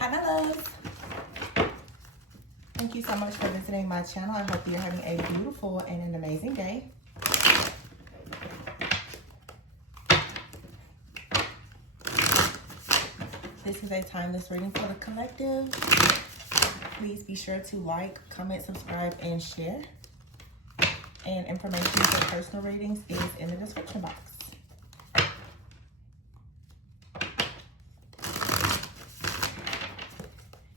Hi, my loves. Thank you so much for visiting my channel. I hope you're having a beautiful and an amazing day. This is a timeless reading for the collective. Please be sure to like, comment, subscribe, and share. And information for personal readings is in the description box.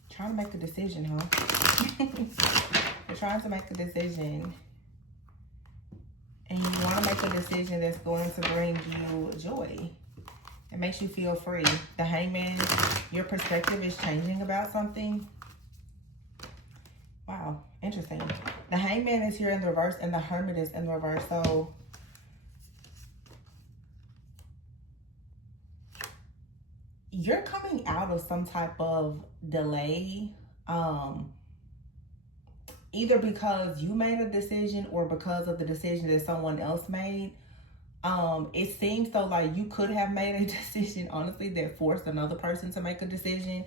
Trying to make a decision, huh? You're trying to make a decision. And you want to make a decision that's going to bring you joy. It makes you feel free. The Hangman, your perspective is changing about something. Wow, interesting. The Hangman is here in the reverse and the Hermit is in the reverse. So you're coming out of some type of delay, either because you made a decision or because of the decision that someone else made. It seems though like you could have made a decision, honestly, that forced another person to make a decision,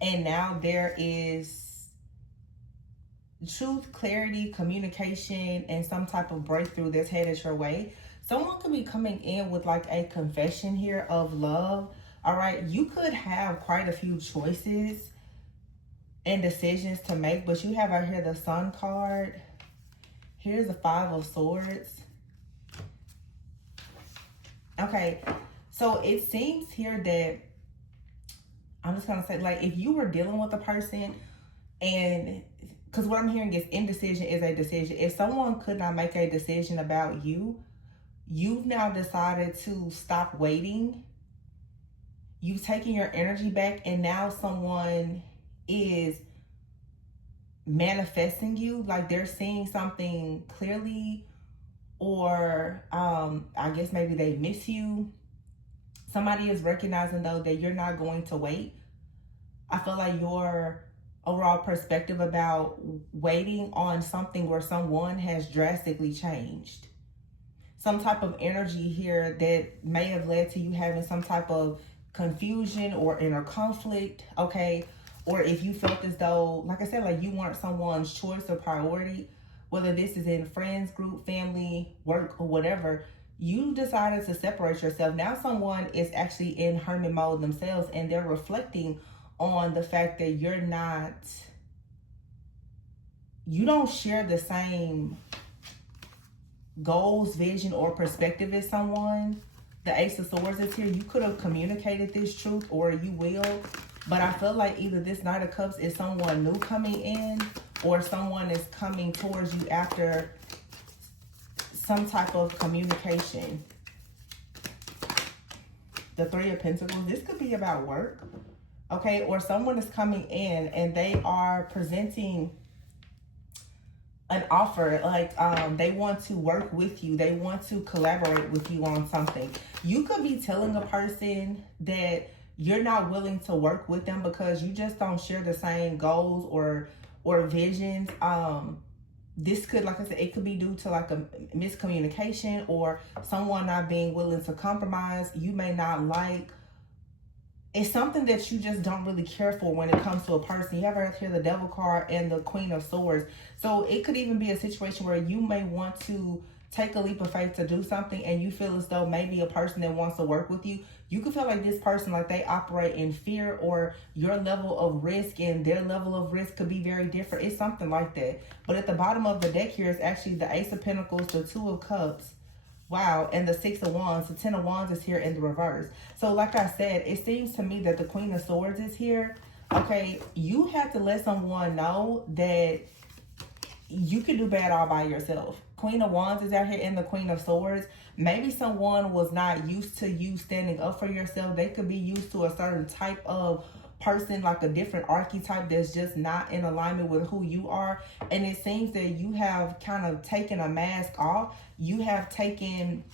and now there is truth, clarity, communication, and some type of breakthrough that's headed your way. Someone could be coming in with like a confession here of love. All right, you could have quite a few choices and decisions to make, but you have out here the Sun card. Here's the Five of Swords. Okay, so it seems here that, I'm just going to say, like, if you were dealing with a person, and because what I'm hearing is indecision is a decision. If someone could not make a decision about you, you've now decided to stop waiting. You've taken your energy back, and now someone is manifesting you. Like they're seeing something clearly, or I guess maybe they miss you. Somebody is recognizing though that you're not going to wait. I feel like your overall perspective about waiting on something or someone has drastically changed. Some type of energy here that may have led to you having some type of confusion or inner conflict, okay? Or if you felt as though, like I said, like you weren't someone's choice or priority, whether this is in friends, group, family, work, or whatever, you decided to separate yourself. Now someone is actually in hermit mode themselves, and they're reflecting on the fact that you don't share the same goals, vision, or perspective as someone. The Ace of Swords is here. You could have communicated this truth, or you will. But I feel like either this Knight of Cups is someone new coming in, or someone is coming towards you after some type of communication. The Three of Pentacles. This could be about work, okay? Or someone is coming in and they are presenting an offer, like they want to work with you, they want to collaborate with you on something. You could be telling a person that you're not willing to work with them because you just don't share the same goals or visions. This could, like I said, it could be due to like a miscommunication or someone not being willing to compromise. You may not like, it's something that you just don't really care for when it comes to a person. You ever hear the Devil card and the Queen of Swords? So it could even be a situation where you may want to take a leap of faith to do something, and you feel as though maybe a person that wants to work with you, you could feel like this person, like they operate in fear, or your level of risk and their level of risk could be very different. It's something like that. But at the bottom of the deck here is actually the Ace of Pentacles, the Two of Cups, wow, and the Six of Wands. The Ten of Wands is here in the reverse. So like I said, it seems to me that the Queen of Swords is here. Okay, you have to let someone know that you can do bad all by yourself. Queen of Wands is out here in the Queen of Swords. Maybe someone was not used to you standing up for yourself. They could be used to a certain type of person, like a different archetype that's just not in alignment with who you are. And it seems that you have kind of taken a mask off. You have taken,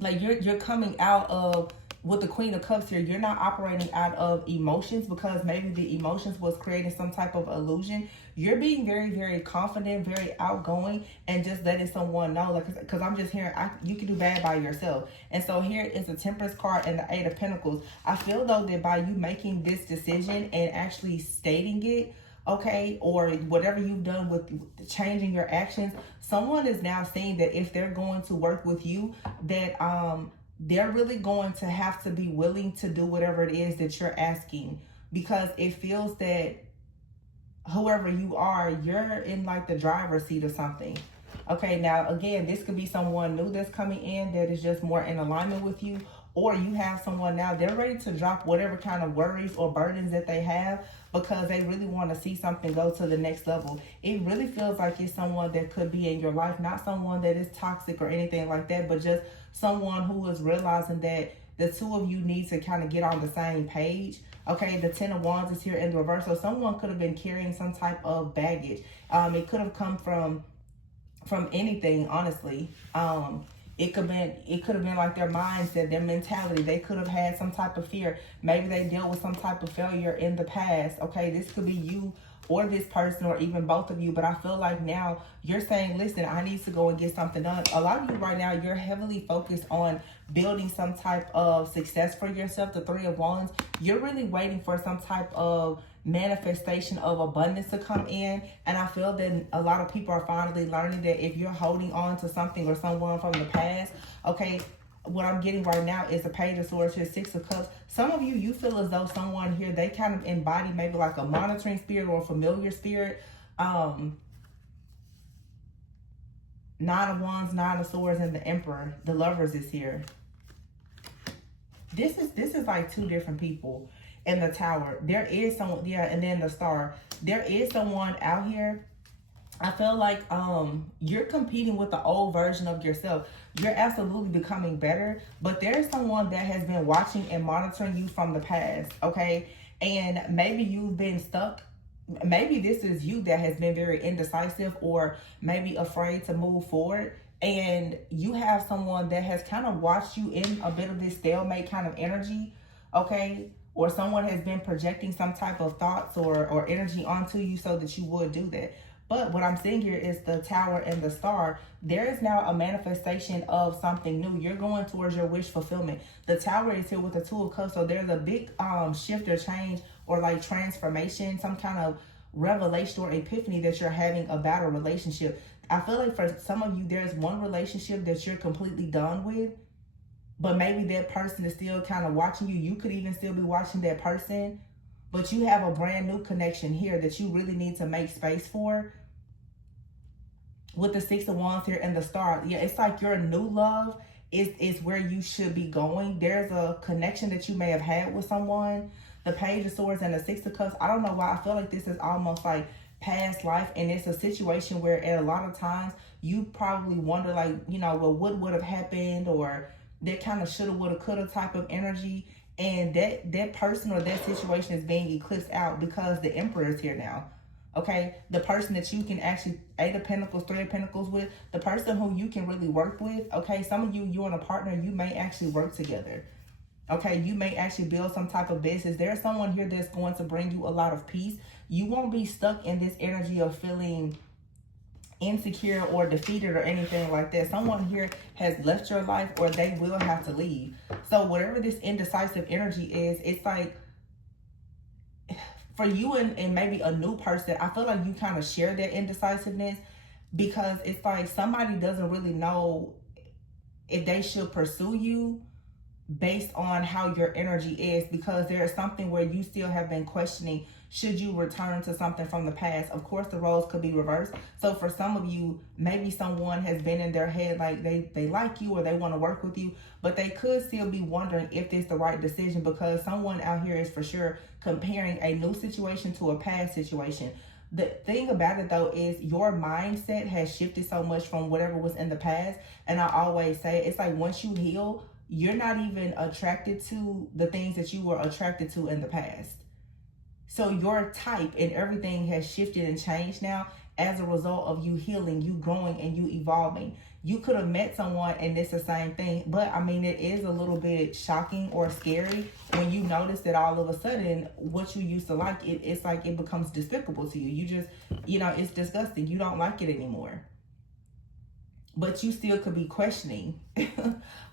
like you're coming out of with the Queen of Cups here, you're not operating out of emotions, because maybe the emotions was creating some type of illusion. You're being very, very confident, very outgoing, and just letting someone know, like, because I'm just hearing, you can do bad by yourself. And so here is the Temperance card and the Eight of Pentacles. I feel though that by you making this decision and actually stating it, okay, or whatever you've done with changing your actions, someone is now saying that if they're going to work with you, that they're really going to have to be willing to do whatever it is that you're asking, because it feels that whoever you are, you're in like the driver's seat or something. Okay, now again, this could be someone new that's coming in that is just more in alignment with you, or you have someone now, they're ready to drop whatever kind of worries or burdens that they have, because they really want to see something go to the next level. It really feels like it's someone that could be in your life, not someone that is toxic or anything like that, but just someone who is realizing that the two of you need to kind of get on the same page. Okay, the Ten of Wands is here in the reverse. So someone could have been carrying some type of baggage. It could have come from anything, honestly. It could have been like their mindset, their mentality. They could have had some type of fear. Maybe they dealt with some type of failure in the past. Okay, this could be you or this person, or even both of you. But I feel like now you're saying, listen, I need to go and get something done. A lot of you right now, you're heavily focused on building some type of success for yourself. The Three of Wands, you're really waiting for some type of manifestation of abundance to come in. And I feel that a lot of people are finally learning that if you're holding on to something or someone from the past, okay, what I'm getting right now is a Page of Swords here, Six of Cups. Some of you, you feel as though someone here, they kind of embody maybe like a monitoring spirit or a familiar spirit. Nine of Wands, Nine of Swords, and the Emperor. The Lovers is here. This is like two different people. In the Tower, there is someone, yeah, and then the Star. There is someone out here. I feel like you're competing with the old version of yourself. You're absolutely becoming better, but there's someone that has been watching and monitoring you from the past, okay? And maybe you've been stuck. Maybe this is you that has been very indecisive or maybe afraid to move forward. And you have someone that has kind of watched you in a bit of this stalemate kind of energy, okay? Or someone has been projecting some type of thoughts or energy onto you so that you would do that. But what I'm seeing here is the Tower and the Star. There is now a manifestation of something new. You're going towards your wish fulfillment. The Tower is here with the Two of Cups. So there's a big shift or change or like transformation, some kind of revelation or epiphany that you're having about a relationship. I feel like for some of you, there's one relationship that you're completely done with, but maybe that person is still kind of watching you. You could even still be watching that person, but you have a brand new connection here that you really need to make space for. With the Six of Wands here and the Star, yeah, it's like your new love is where you should be going. There's a connection that you may have had with someone. The Page of Swords and the Six of Cups, I don't know why I feel like this is almost like past life, and it's a situation where at a lot of times you probably wonder, like, you know, well, what would have happened, or that kind of shoulda, woulda, coulda type of energy. And that person or that situation is being eclipsed out because the Emperor is here now. Okay, the person that you can actually, Eight of Pentacles, Three of Pentacles with, the person who you can really work with. Okay, some of you, you and a partner, you may actually work together. Okay, you may actually build some type of business. There's someone here that's going to bring you a lot of peace. You won't be stuck in this energy of feeling insecure or defeated or anything like that. Someone here has left your life, or they will have to leave. So whatever this indecisive energy is, it's like for you and maybe a new person, I feel like you kind of share that indecisiveness, because it's like somebody doesn't really know if they should pursue you based on how your energy is, because there is something where you still have been questioning, should you return to something from the past? Of course, the roles could be reversed. So for some of you, maybe someone has been in their head like they like you or they want to work with you, but they could still be wondering if this is the right decision, because someone out here is for sure comparing a new situation to a past situation. The thing about it though is your mindset has shifted so much from whatever was in the past. And I always say, it's like once you heal, you're not even attracted to the things that you were attracted to in the past. So your type and everything has shifted and changed now. as a result of you healing, you growing, and you evolving. You could have met someone and it's the same thing, but I mean, it is a little bit shocking or scary when you notice that all of a sudden what you used to like, it's like it becomes despicable to you. You just, it's disgusting. You don't like it anymore. But you still could be questioning,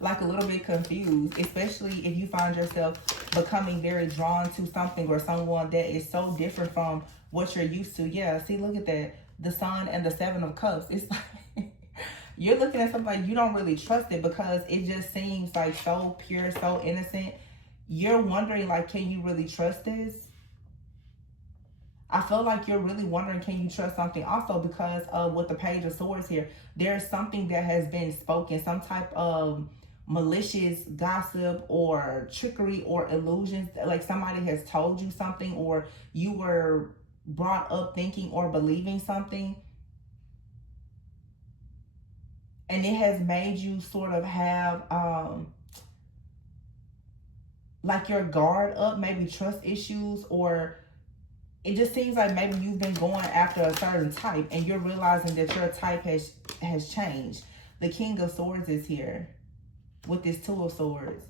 like a little bit confused, especially if you find yourself becoming very drawn to something or someone that is so different from what you're used to. Yeah, see, look at that. The Sun and the Seven of Cups. It's like you're looking at something like you don't really trust it because it just seems like so pure, so innocent. You're wondering, like, can you really trust this? I feel like you're really wondering, can you trust something also because of with the Page of Swords here, there's something that has been spoken, some type of malicious gossip or trickery or illusions, like somebody has told you something or you were brought up thinking or believing something. And it has made you sort of have like your guard up, maybe trust issues, or it just seems like maybe you've been going after a certain type and you're realizing that your type has changed. The King of Swords is here with this Two of Swords.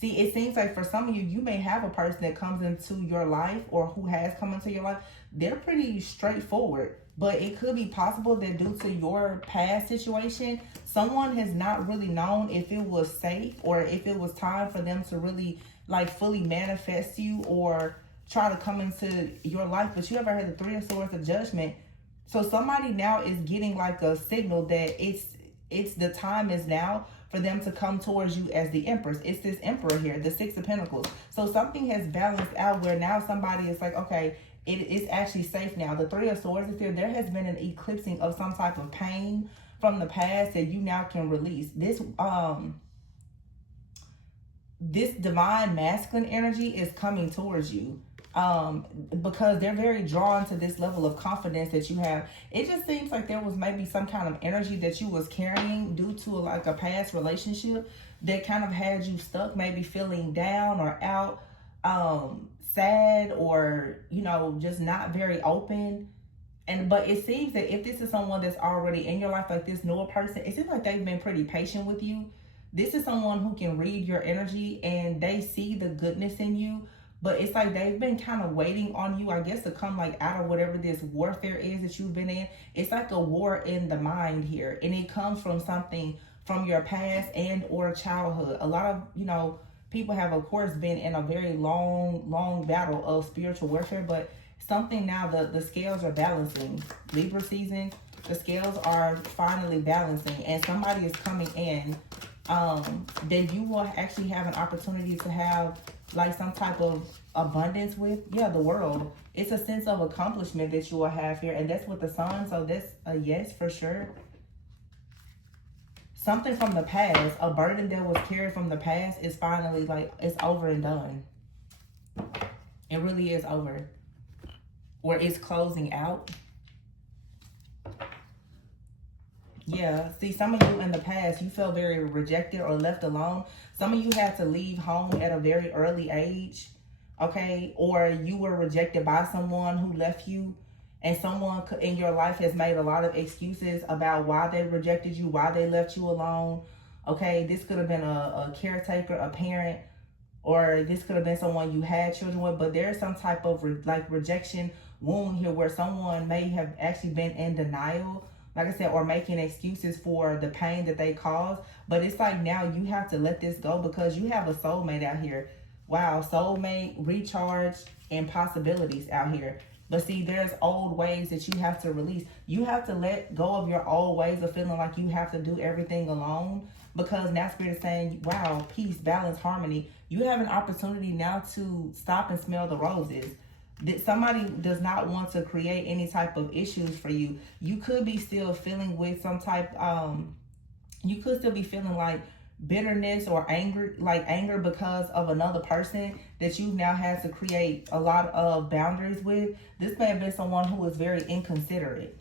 See, it seems like for some of you, you may have a person that comes into your life or who has come into your life. They're pretty straightforward, but it could be possible that due to your past situation, someone has not really known if it was safe or if it was time for them to really like fully manifest you or try to come into your life. But you ever heard the Three of Swords of Judgment? So somebody now is getting like a signal that it's the time is now for them to come towards you as the Empress. It's this Emperor here, the Six of Pentacles. So something has balanced out where now somebody is like, okay, it is actually safe now. The Three of Swords is here. There has been an eclipsing of some type of pain from the past that you now can release. This divine masculine energy is coming towards you. Because they're very drawn to this level of confidence that you have. It just seems like there was maybe some kind of energy that you was carrying due to like a past relationship that kind of had you stuck, maybe feeling down or out, sad, or just not very open. But it seems that if this is someone that's already in your life, like this newer person, it seems like they've been pretty patient with you. This is someone who can read your energy and they see the goodness in you. But it's like they've been kind of waiting on you, I guess, to come like out of whatever this warfare is that you've been in. It's like a war in the mind here. And it comes from something from your past and or childhood. A lot of, people have, of course, been in a very long battle of spiritual warfare. But something now, the scales are balancing. Libra season, the scales are finally balancing. And somebody is coming in that you will actually have an opportunity to have like some type of abundance with. Yeah, the World. It's a sense of accomplishment that you will have here, and that's with the Sun. So that's a yes for sure. Something from the past, a burden that was carried from the past, is finally like it's over and done. It really is over, or it's closing out. Yeah, see, some of you in the past, you felt very rejected or left alone. Some of you had to leave home at a very early age, okay? Or you were rejected by someone who left you, and someone in your life has made a lot of excuses about why they rejected you, why they left you alone, okay? This could have been a caretaker, a parent, or this could have been someone you had children with, but there's some type of rejection wound here where someone may have actually been in denial, like I said, or making excuses for the pain that they caused. But it's like now you have to let this go because you have a soulmate out here. Wow, soulmate, recharge, and possibilities out here. But see, there's old ways that you have to release. You have to let go of your old ways of feeling like you have to do everything alone, because now Spirit is saying, wow, peace, balance, harmony. You have an opportunity now to stop and smell the roses. That somebody does not want to create any type of issues for you. You could be still feeling with some type, you could still be feeling like bitterness or anger because of another person that you've now had to create a lot of boundaries with. This may have been someone who was very inconsiderate.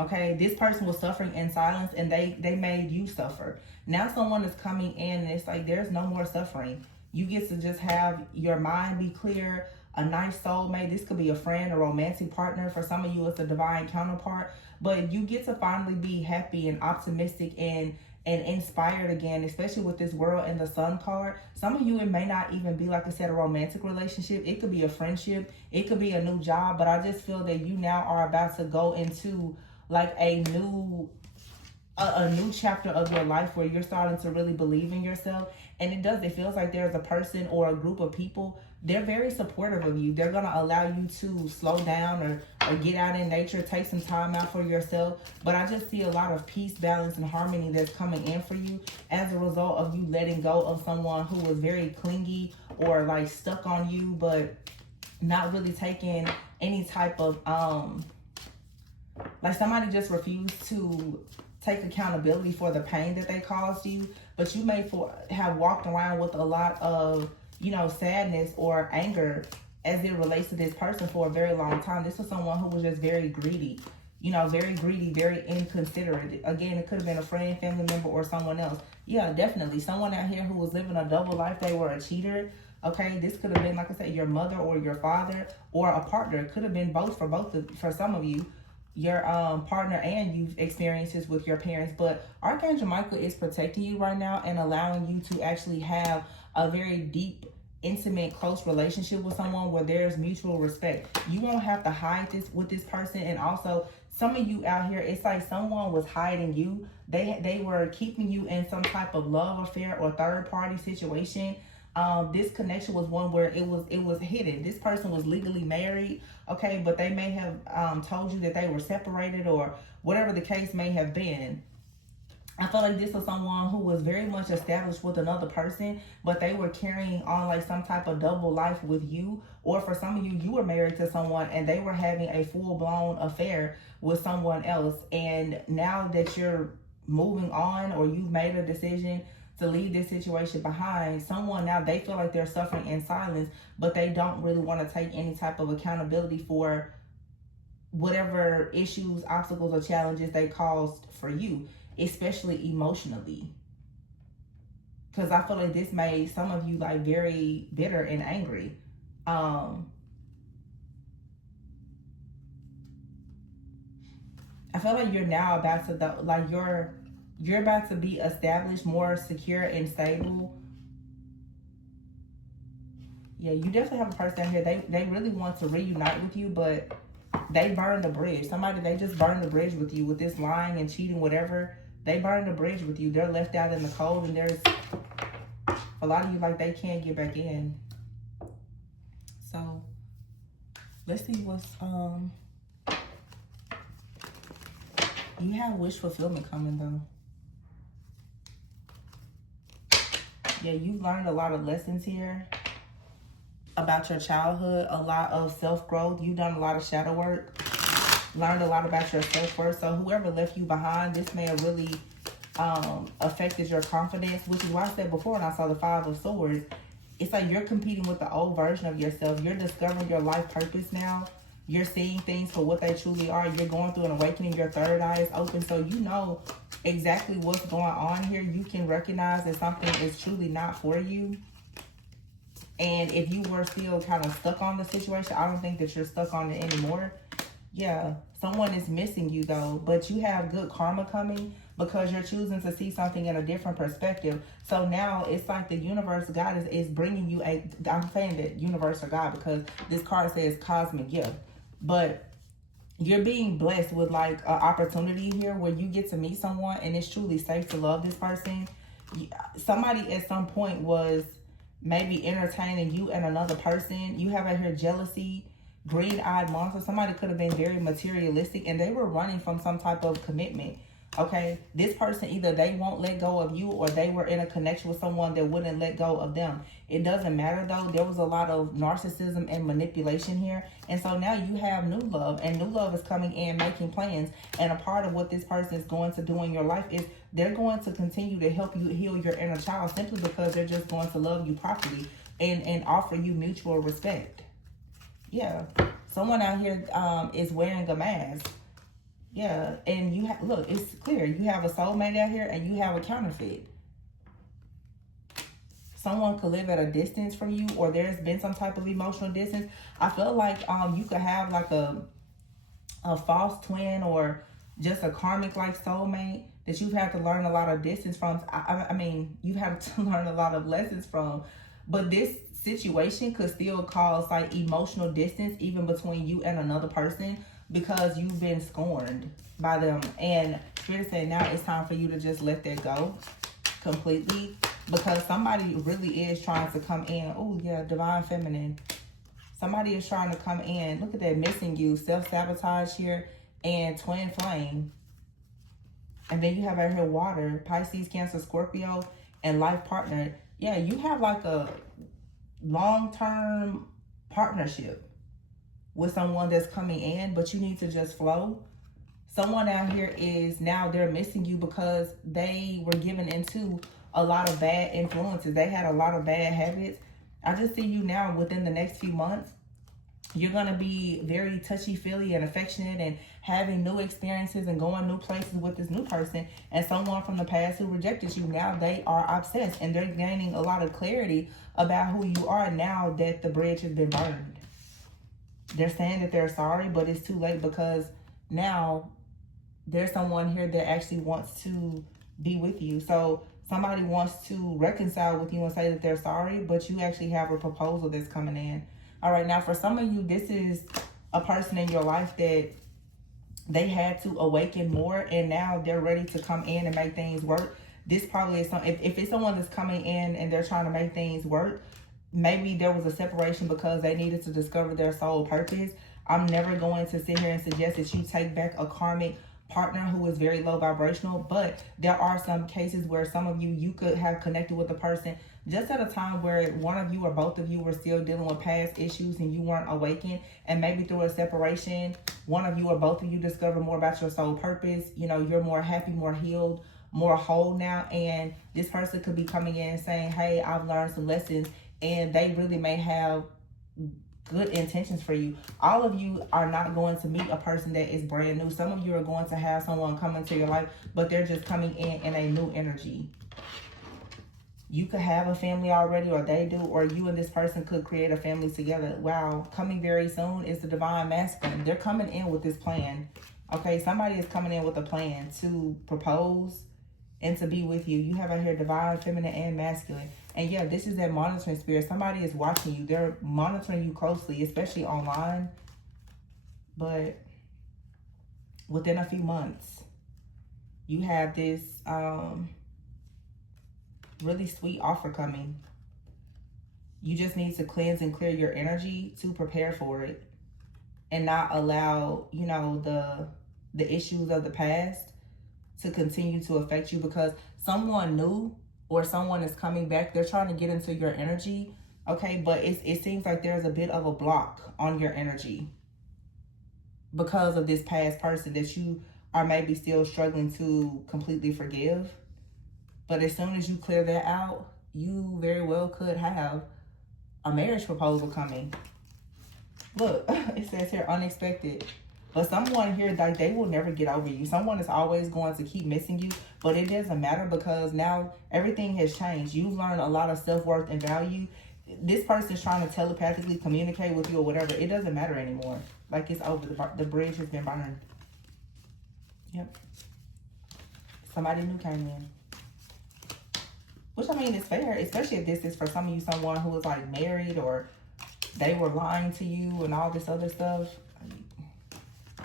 Okay, this person was suffering in silence and they made you suffer. Now someone is coming in and it's like there's no more suffering. You get to just have your mind be clear, a nice soulmate. This could be a friend, a romantic partner. For some of you, it's a divine counterpart. But you get to finally be happy and optimistic and inspired again, especially with this World and the Sun card. Some of you, it may not even be, like I said, a romantic relationship. It could be a friendship. It could be a new job. But I just feel that you now are about to go into like a new chapter of your life where you're starting to really believe in yourself. And it feels like there's a person or a group of people, they're very supportive of you. They're going to allow you to slow down or get out in nature, take some time out for yourself. But I just see a lot of peace, balance, and harmony that's coming in for you as a result of you letting go of someone who was very clingy or like stuck on you, but not really taking any type of, like somebody just refused to take accountability for the pain that they caused you. But you may have walked around with a lot of, you know, sadness or anger as it relates to this person for a very long time. This was someone who was just very greedy, you know, very greedy, very inconsiderate. Again, it could have been a friend, family member, or someone else. Yeah, definitely. Someone out here who was living a double life. They were a cheater. Okay, this could have been, like I said, your mother or your father or a partner. It could have been both for some of you. Your partner, and you've experienced this with your parents. But Archangel Michael is protecting you right now and allowing you to actually have a very deep, intimate, close relationship with someone where there's mutual respect. You won't have to hide this with this person. And also, some of you out here, it's like someone was hiding you. They were keeping you in some type of love affair or third party situation. This connection was one where it was hidden. This person was legally married, okay, but they may have told you that they were separated or whatever the case may have been. I feel like this was someone who was very much established with another person, but they were carrying on like some type of double life with you. Or for some of you, you were married to someone and they were having a full-blown affair with someone else. And now that you're moving on, or you've made a decision to leave this situation behind, someone now, they feel like they're suffering in silence, but they don't really want to take any type of accountability for whatever issues, obstacles, or challenges they caused for you, especially emotionally. Because I feel like this made some of you like very bitter and angry. I feel like you're now about to, like you're about to be established, more secure and stable. Yeah, you definitely have a person out here. They really want to reunite with you, but they burned the bridge. They just burned the bridge with you with this lying and cheating, whatever. They burned the bridge with you. They're left out in the cold, and there's a lot of you like they can't get back in. So let's see what's you have wish fulfillment coming though. Yeah, you've learned a lot of lessons here about your childhood, a lot of self-growth. You've done a lot of shadow work, learned a lot about your self-worth. So whoever left you behind, this may have really affected your confidence, which is why I said before when I saw the 5 of Swords, it's like you're competing with the old version of yourself. You're discovering your life purpose now. You're seeing things for what they truly are. You're going through an awakening. Your third eye is open. So you know exactly what's going on here. You can recognize that something is truly not for you. And if you were still kind of stuck on the situation, I don't think that you're stuck on it anymore. Yeah, someone is missing you though, but you have good karma coming because you're choosing to see something in a different perspective. So now it's like the universe, God is bringing you I'm saying that universe or God because this card says cosmic gift. But you're being blessed with like an opportunity here where you get to meet someone and it's truly safe to love this person. Somebody at some point was maybe entertaining you and another person. You have out here jealousy, green-eyed monster. Somebody could have been very materialistic and they were running from some type of commitment. Okay, this person, either they won't let go of you or they were in a connection with someone that wouldn't let go of them. It doesn't matter though. There was a lot of narcissism and manipulation here. And so now you have new love, and new love is coming in, making plans. And a part of what this person is going to do in your life is they're going to continue to help you heal your inner child simply because they're just going to love you properly and offer you mutual respect. Yeah, someone out here is wearing a mask. Yeah, and you have, look, it's clear. You have a soulmate out here and you have a counterfeit. someone could live at a distance from you, or there's been some type of emotional distance. I feel like you could have like a false twin or just a karmic like soulmate that you've had to learn a lot of distance from. I mean, you've had to learn a lot of lessons from. But this situation could still cause like emotional distance even between you and another person because you've been scorned by them. And Spirit said now it's time for you to just let that go completely, because somebody really is trying to come in. Oh yeah, divine feminine. Somebody is trying to come in. Look at that, missing you, self-sabotage here, and twin flame. And then you have out here water, Pisces, Cancer, Scorpio, and life partner. Yeah, you have like a long-term partnership with someone that's coming in, but you need to just flow. Someone out here is now, they're missing you because they were given into a lot of bad influences. They had a lot of bad habits. I just see you now within the next few months. You're going to be very touchy-feely and affectionate and having new experiences and going new places with this new person. And someone from the past who rejected you, now they are obsessed and they're gaining a lot of clarity about who you are now that the bridge has been burned. They're saying that they're sorry, but it's too late, because now there's someone here that actually wants to be with you. So somebody wants to reconcile with you and say that they're sorry, but you actually have a proposal that's coming in. All right, now for some of you, this is a person in your life that they had to awaken more, and now they're ready to come in and make things work. This probably is if it's someone that's coming in and they're trying to make things work, maybe there was a separation because they needed to discover their soul purpose. I'm never going to sit here and suggest that you take back a karmic partner who is very low vibrational, but there are some cases where some of you could have connected with a person just at a time where one of you or both of you were still dealing with past issues and you weren't awakened, and maybe through a separation, one of you or both of you discover more about your soul purpose. You know, you're more happy, more healed, more whole now, and this person could be coming in and saying, hey, I've learned some lessons, and they really may have good intentions for you. All of you are not going to meet a person that is brand new. Some of you are going to have someone come into your life, but they're just coming in a new energy. You could have a family already, or they do, or you and this person could create a family together. Wow, coming very soon is the divine masculine. They're coming in with this plan. Okay, somebody is coming in with a plan to propose and to be with you. You have out here divine feminine and masculine. And yeah, this is that monitoring spirit. Somebody is watching you. They're monitoring you closely, especially online. But within a few months, you have this really sweet offer coming. You just need to cleanse and clear your energy to prepare for it, and not allow, you know, the issues of the past to continue to affect you, because someone new or someone is coming back. They're trying to get into your energy, okay? But it seems like there's a bit of a block on your energy because of this past person that you are maybe still struggling to completely forgive. But as soon as you clear that out, you very well could have a marriage proposal coming. Look, it says here, unexpected. But someone here, like, they will never get over you. Someone is always going to keep missing you, but it doesn't matter, because now everything has changed. You've learned a lot of self-worth and value. This person is trying to telepathically communicate with you or whatever. It doesn't matter anymore. Like, it's over. The bridge has been burned. Yep. Somebody new came in. Which, I mean, is fair, especially if this is for some of you, someone who is like married, or they were lying to you and all this other stuff.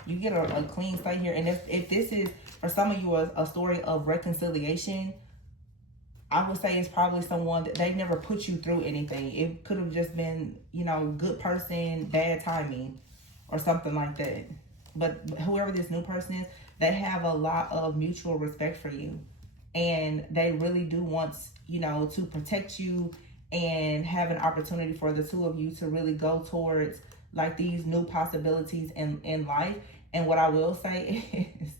You get a clean slate here. And if this is, for some of you, a story of reconciliation, I would say it's probably someone that they never put you through anything. It could have just been, you know, good person, bad timing, or something like that. But whoever this new person is, they have a lot of mutual respect for you. And they really do want, you know, to protect you and have an opportunity for the two of you to really go towards like these new possibilities in life. And what I will say is,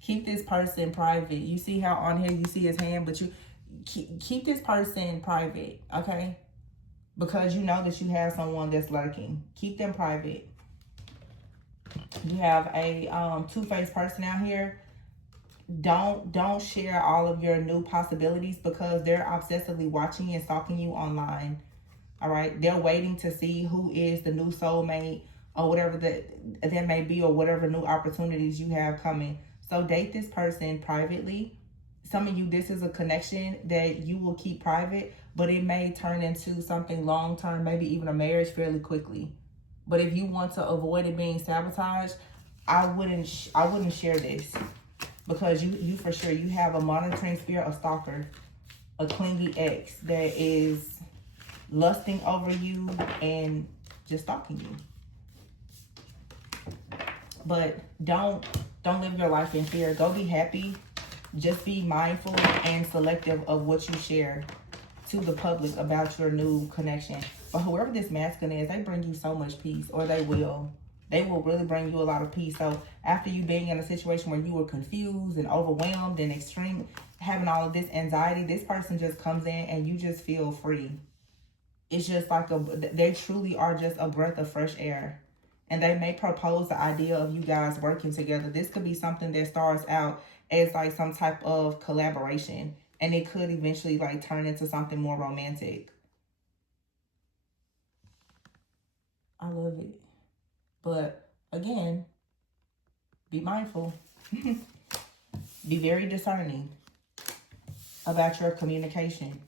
keep this person private. You see how on here you see his hand, but you keep this person private, okay? Because you know that you have someone that's lurking. Keep them private. You have a two-faced person out here don't share all of your new possibilities, because they're obsessively watching and stalking you online. All right, they're waiting to see who is the new soulmate, or whatever that may be, or whatever new opportunities you have coming. So date this person privately. Some of you, this is a connection that you will keep private, but it may turn into something long term, maybe even a marriage fairly quickly. But if you want to avoid it being sabotaged, I wouldn't share this, because you for sure, you have a monitoring spirit, a stalker, a clingy ex that is lusting over you and just stalking you. But don't live your life in fear. Go be happy. Just be mindful and selective of what you share to the public about your new connection. But whoever this masculine is, they bring you so much peace, or they will. They will really bring you a lot of peace. So after you being in a situation where you were confused and overwhelmed and extreme, having all of this anxiety, this person just comes in and you just feel free. It's just like they truly are just a breath of fresh air. And they may propose the idea of you guys working together. This could be something that starts out as like some type of collaboration, and it could eventually like turn into something more romantic. I love it. But again, be mindful. Be very discerning about your communication.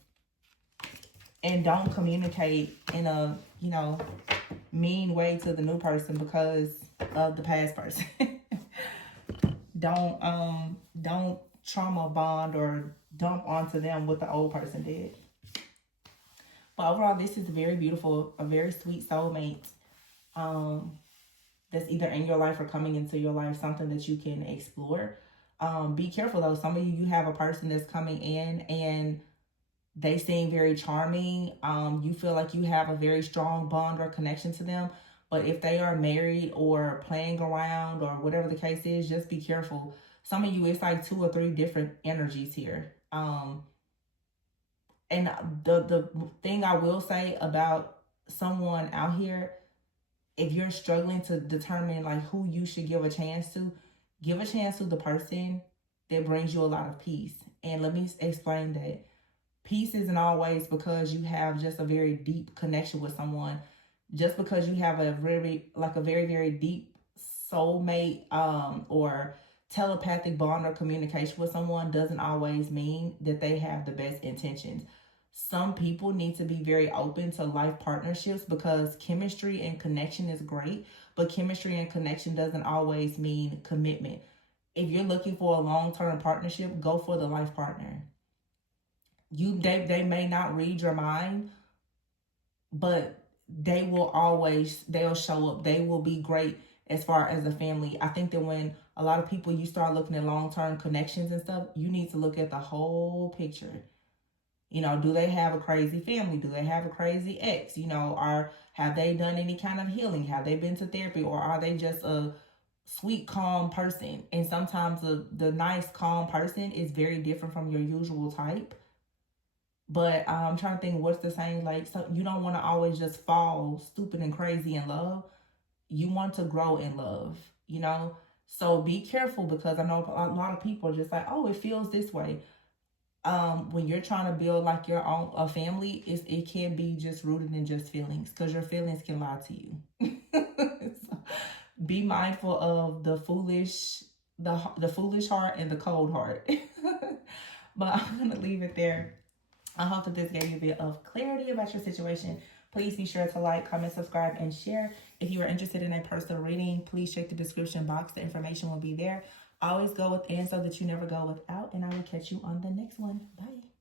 And don't communicate in a, mean way to the new person because of the past person. Don't trauma bond or dump onto them what the old person did. But overall, this is very beautiful, a very sweet soulmate that's either in your life or coming into your life, something that you can explore. Be careful though. Some of you have a person that's coming in and they seem very charming. You feel like you have a very strong bond or connection to them. But if they are married or playing around or whatever the case is, just be careful. Some of you, it's like 2 or 3 different energies here. And the thing I will say about someone out here, if you're struggling to determine like who you should give a chance to the person that brings you a lot of peace. And let me explain that. Peace isn't always because you have just a very deep connection with someone. Just because you have a very, very deep soulmate or telepathic bond or communication with someone doesn't always mean that they have the best intentions. Some people need to be very open to life partnerships because chemistry and connection is great, but chemistry and connection doesn't always mean commitment. If you're looking for a long-term partnership, go for the life partner. They may not read your mind, but they'll show up. They will be great as far as a family. I think that when a lot of people, you start looking at long-term connections and stuff, you need to look at the whole picture. Do they have a crazy family? Do they have a crazy ex? Have they done any kind of healing? Have they been to therapy? Or are they just a sweet, calm person? And sometimes the nice, calm person is very different from your usual type. But I'm trying to think what's the saying, like, so you don't want to always just fall stupid and crazy in love. You want to grow in love, So be careful, because I know a lot of people are just like, oh, it feels this way. When you're trying to build like your own a family, it can be just rooted in just feelings, because your feelings can lie to you. So be mindful of the foolish heart and the cold heart. But I'm gonna leave it there. I hope that this gave you a bit of clarity about your situation. Please be sure to like, comment, subscribe, and share. If you are interested in a personal reading, please check the description box. The information will be there. Always go within so that you never go without. And I will catch you on the next one. Bye.